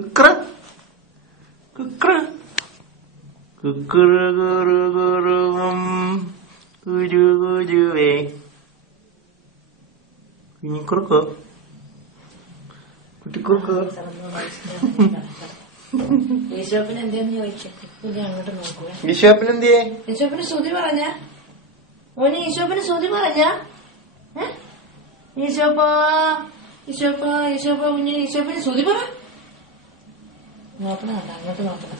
കുക്ര കുക്ര കുക്കുറ കുറു കുറുവും കുരു കുരുവേ കുഞ്ഞിക്കുറുക്കോ കുട്ടിക്കുറുക്കോ. ഈശോപ്പിന് എന്തെന്ന് ചോദിച്ചു അങ്ങോട്ട് നോക്കുക. ഈശോപ്പിന് എന്തിയേ? ഈശോപ്പിന് ശ്രുതി പറഞ്ഞ ഓന് ഈശോപ്പിന് ശ്രുതി പറഞ്ഞ ഈശോപ്പ ഈശോപ്പ ഈശോപ്പ കുഞ്ഞിന് ഈശോപ്പിന് ശ്രുതി പറ. നോക്കണം അങ്ങോട്ട് നോക്കണം.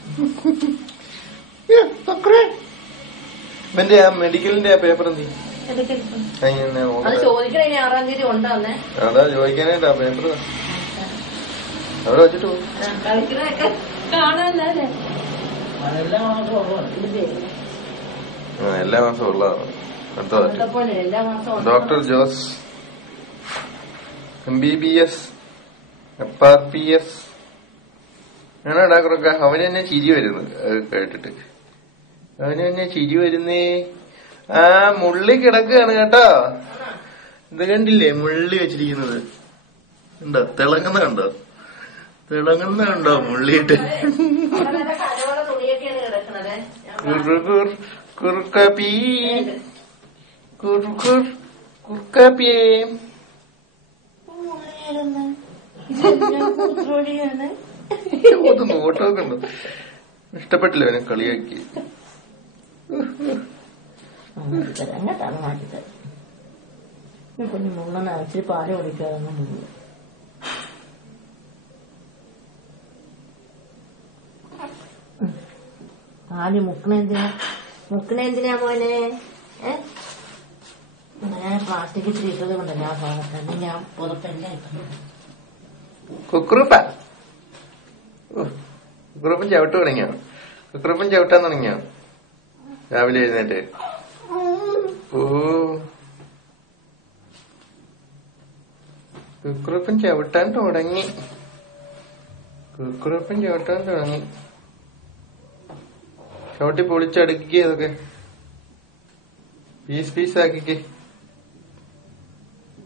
ഇവന്റെ ആ മെഡിക്കലിന്റെ ആ പേപ്പർ എന്തി അത് ചോദിക്കണേ 6-ാം തീയതി ഉണ്ടാന്നേ. അതാ ചോദിക്കാനായിട്ടാ പേപ്പർ അവിടെ വെച്ചിട്ട് പോകും. കളിക്കണൊക്കെ കാണാനല്ലേ എല്ലാ മാസവും ഉള്ളതാണ്. എല്ലാ മാസവും ഡോക്ടർ ജോസ് MBBS FRPS ആണോ ഡാക്ടറൊക്കെ. അവന് തന്നെ ചിരി വരുന്നു കേട്ടിട്ട്. അവന് തന്നെ ചിരി വരുന്നേ. ആ മുള്ളി കിടക്കുകയാണ് കേട്ടോ. ഇത് കണ്ടില്ലേ മുള്ളി വെച്ചിരിക്കുന്നത് ഉണ്ടോ? തിളങ്ങുന്ന കണ്ടോ? തിളങ്ങുന്ന കണ്ടോ മുള്ളിയിട്ട്? കുറുക്കപ്പി കുറുക്കുർ കുറുക്കപ്പിയേ നോട്ടമൊക്കെ ഉണ്ടോ? ഇഷ്ടപ്പെട്ടില്ല അവനെ കളിയാക്കി. അങ്ങോട്ടാണ് മാറ്റിട്ട് കുഞ്ഞു മുള്ളന ഇച്ചിരി പാല് കുടിക്കാതെ പാല് മുക്കണെന്തിനാ മോനെ? ഞാൻ പ്ലാസ്റ്റിക് ഇച്ചിരി ഇട്ടത് കൊണ്ടല്ല ആ ഭാഗത്ത് ഞാൻ പുറത്തെല്ലാം ഇട്ടു. കുക്കുറുപ്പൻ ചവിട്ട് തുടങ്ങിയോ? കുക്കുറുപ്പൻ ചവിട്ടാൻ തുടങ്ങിയോ രാവിലെ എഴുന്നേറ്റ്? ഓ കുക്കുറുപ്പൻ ചവിട്ടാൻ തുടങ്ങി. കുക്കുറുപ്പൻ ചവിട്ടാൻ തുടങ്ങി. ചവിട്ടി പൊളിച്ചടുക്കിക്കേ. അതൊക്കെ പീസ് ആക്കിക്കേ.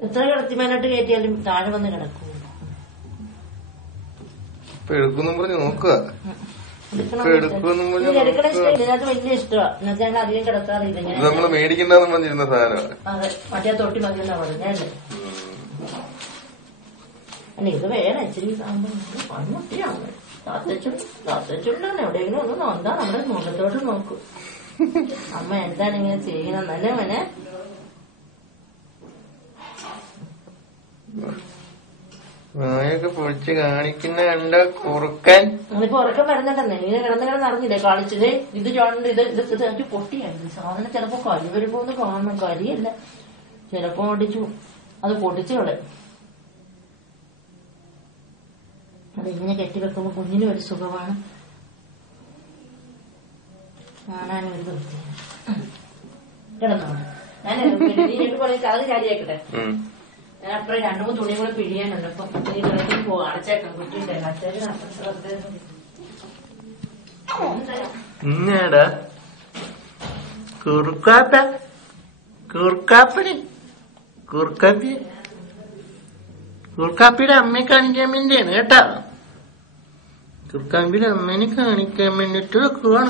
എത്ര കിടത്തി മേലോട്ട് കയറ്റിയാലും താഴെ വന്ന് കിടക്കും. ഇപ്പൊ എടുക്കുന്നും പറഞ്ഞ് നോക്കുക. ഇതിനകത്ത് വലിയ ഇഷ്ടമാണ്. ഇന്നത്തെ ഞങ്ങൾ അധികം കിടക്കാറില്ല. നമ്മള് മേടിക്കണ്ടെന്ന് പറഞ്ഞിരുന്ന സാധനമാണ്. അതെ മറ്റേ തൊട്ടി മതിയെന്നാ പറഞ്ഞല്ലേ. അല്ല ഇത് വേണം ഇച്ചിരി പണിമുട്ടിയാണ്. താത്തച്ചുണ്ടാണ് എവിടെയെങ്കിലും ഒന്ന് നോന്താ നമ്മുടെ മുഖത്തോട്ട് നോക്കൂ. അമ്മ എന്താണ് ഇങ്ങനെ ചെയ്യണമെന്നല്ലേ മോനെ? വായൊക്കെ പൊളിച്ച് കാണിക്കുന്ന കണ്ട കുറുക്കൻ. ഇപ്പൊ ഉറക്കം വരുന്നുണ്ടെന്നേ. ഇങ്ങനെ കിടന്ന് അറിഞ്ഞില്ലേ കളിച്ചത്. ഇത് ചോണ്ട് ഇത് പൊട്ടിയാണ് സാധനം. ചിലപ്പോ കരി വരുമ്പോന്ന് കാണണം. കരിയല്ല ചിലപ്പോ ഓടിച്ചു അത് പൊട്ടിച്ചോളെ. അതിങ്ങനെ കെട്ടിവെക്കുമ്പോ കുഞ്ഞിനും ഒരു സുഖമാണ്, കാണാനും ഒരു വൃത്തിയാണ്. കിടന്നോളെ. ഞാൻ അത് കാര്യാക്കട്ടെ. ഞാൻ അപ്പുറം 2-3 തുണിയും കൂടെ പിഴിയാനുണ്ട്. അപ്പൊ ഈ കിടക്കും പോവാ. അടച്ചേക്കാം കുറ്റിണ്ടേ ഇന്നേടാ കുറുക്കാപ്പ കുറുക്കാപ്പന് കുറുക്കാപ്പിയുടെ അമ്മയെ കാണിക്കാൻ വേണ്ടിയാണ് കേട്ടാ. കുറുക്കാപ്പിയുടെ അമ്മേനെ കാണിക്കാൻ വേണ്ടിട്ട് വെക്കുവാണ്.